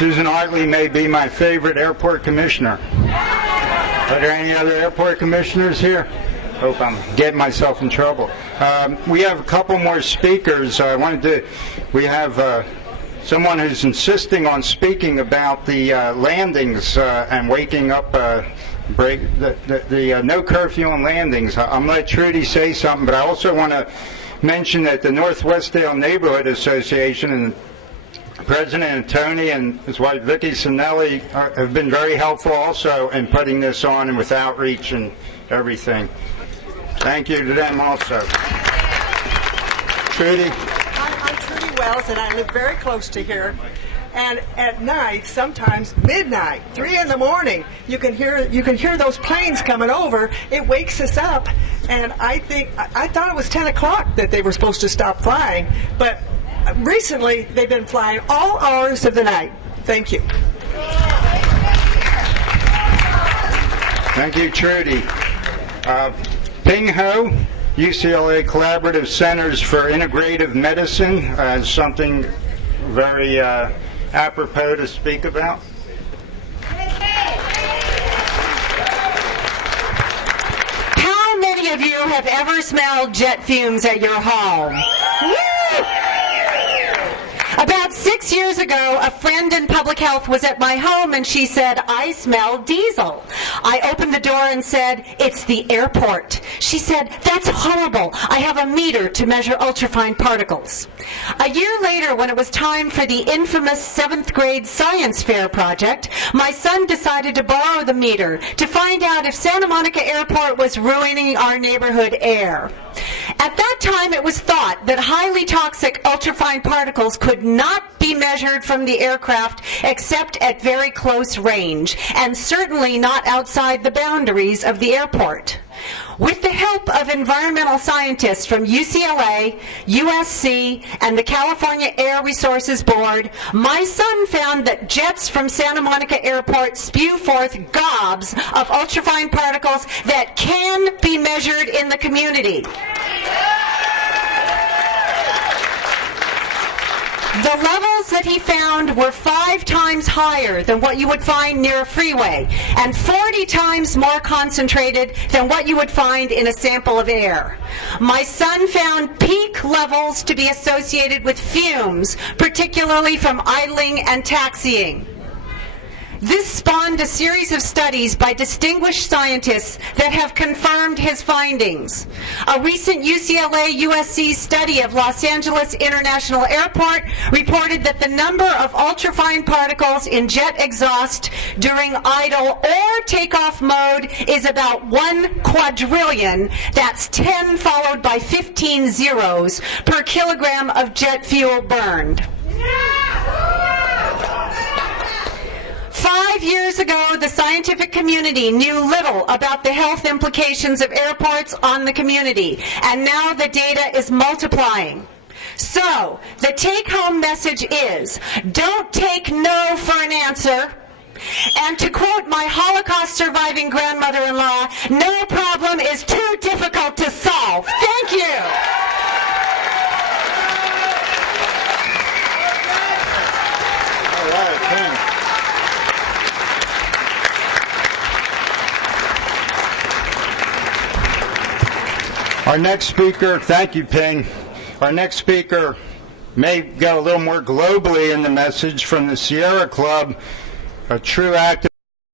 Susan Hartley may be my favorite airport commissioner. Are there any other airport commissioners here? Hope I'm getting myself in trouble. We have a couple more speakers. We have someone who's insisting on speaking about the landings and waking up, the no curfew on landings. I'm going to let Trudy say something, but I also want to mention that the Northwestdale Neighborhood Association and President Tony and his wife Vicki Sinelli have been very helpful also in putting this on and with outreach and everything. Thank you to them also. Trudy? I'm Trudy Wells, and I live very close to here. And at night, sometimes midnight, 3 in the morning, you can hear those planes coming over. It wakes us up, and I thought it was 10 o'clock that they were supposed to stop flying, but recently they've been flying all hours of the night. Thank you. Thank you, Trudy. Ping Ho, UCLA Collaborative Centers for Integrative Medicine, has something very apropos to speak about. How many of you have ever smelled jet fumes at your home? Woo! About 6 years ago, a friend in public health was at my home and she said, "I smell diesel." I opened the door and said, "It's the airport." She said, "That's horrible. I have a meter to measure ultrafine particles." A year later, when it was time for the infamous 7th grade science fair project, my son decided to borrow the meter to find out if Santa Monica Airport was ruining our neighborhood air. At that time, it was thought that highly toxic ultrafine particles could not be measured from the aircraft except at very close range, and certainly not outside the boundaries of the airport. With the help of environmental scientists from UCLA, USC, and the California Air Resources Board, my son found that jets from Santa Monica Airport spew forth gobs of ultrafine particles that can be measured in the community. The levels that he found were 5 times higher than what you would find near a freeway, and 40 times more concentrated than what you would find in a sample of air. My son found peak levels to be associated with fumes, particularly from idling and taxiing. This spawned a series of studies by distinguished scientists that have confirmed his findings. A recent UCLA-USC study of Los Angeles International Airport reported that the number of ultrafine particles in jet exhaust during idle or takeoff mode is about 1 quadrillion, that's 10 followed by 15 zeros, per kilogram of jet fuel burned. 5 years ago, the scientific community knew little about the health implications of airports on the community, and now the data is multiplying. So, the take-home message is, don't take no for an answer. And to quote my Holocaust-surviving grandmother-in-law, no problem is too difficult to solve. Thank you. All right, thanks. Our next speaker, thank you, Ping. Our next speaker may go a little more globally in the message from the Sierra Club, a true activist.